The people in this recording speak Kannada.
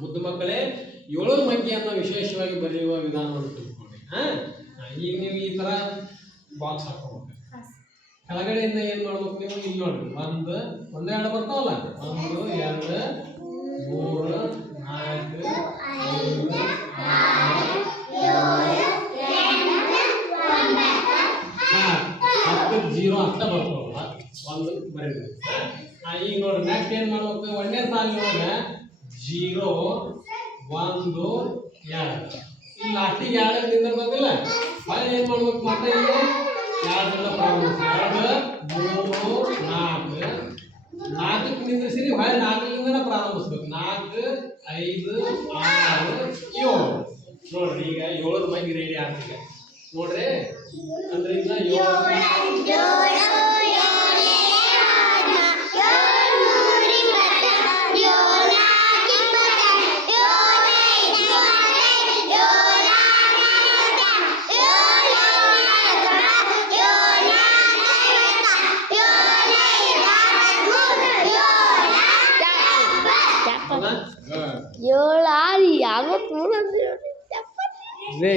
ಮುದ್ದು ಮಕ್ಕಳೇ, 7 ಸಂಖ್ಯೆಯನ್ನು ವಿಶೇಷವಾಗಿ ಬರೆಯುವ ವಿಧಾನವನ್ನು ತಿಳ್ಕೊಳ್ಳಿ. ಈಗ ನೀವು ಈ ಥರ ಬಾಕ್ಸ್ ಹಾಕೋಬೇಕು. ಕೆಳಗಡೆಯಿಂದ ಏನು ಮಾಡ್ಬೇಕು ನೀವು? ಇಲ್ಲಿ ನೋಡ್ರಿ, ಒಂದೇ ಎರಡು ಬರ್ತಾವಲ್ಲ, 1 2 3 4 5 6 7 0 ಅಷ್ಟ ಬರ್ತಾವಲ್ಲ, ಒಂದು ಬರೀಬೇಕು. ಈಗ ನೋಡ್ರಿ, ನೆಕ್ಸ್ಟ್ ಏನು ಮಾಡ್ಬೇಕು? ಒಂದೇ ಸಾಲಿನೊಳಗೆ 0 1 2 ಈ ಲಾಸ್ಟಿಗೆ 2 ನಿಂದಿರ್ಬೇಕಲ್ಲ, ಅಲ್ಲಿ ಏನು ಮಾಡ್ಬೇಕು? ಮತ್ತೆ ಇಲ್ಲಿ 2 ಪ್ರಾರಂಭಿಸಿ, 2 3 4 4ಕ್ಕೆ ನಿಂದಿರಿಸಿರಿ, ಹೊಳ್ಳಿ 4ರಿಂದ ಪ್ರಾರಂಭಿಸ್ಬೇಕು. 4 5 6 7 ನೋಡ್ರಿ, ಈಗ 7 ಮಂದಿ ರೆಡಿ ಆಗ್ತಿದೆ ನೋಡ್ರಿ. ಅದರಿಂದ 7 7 6 53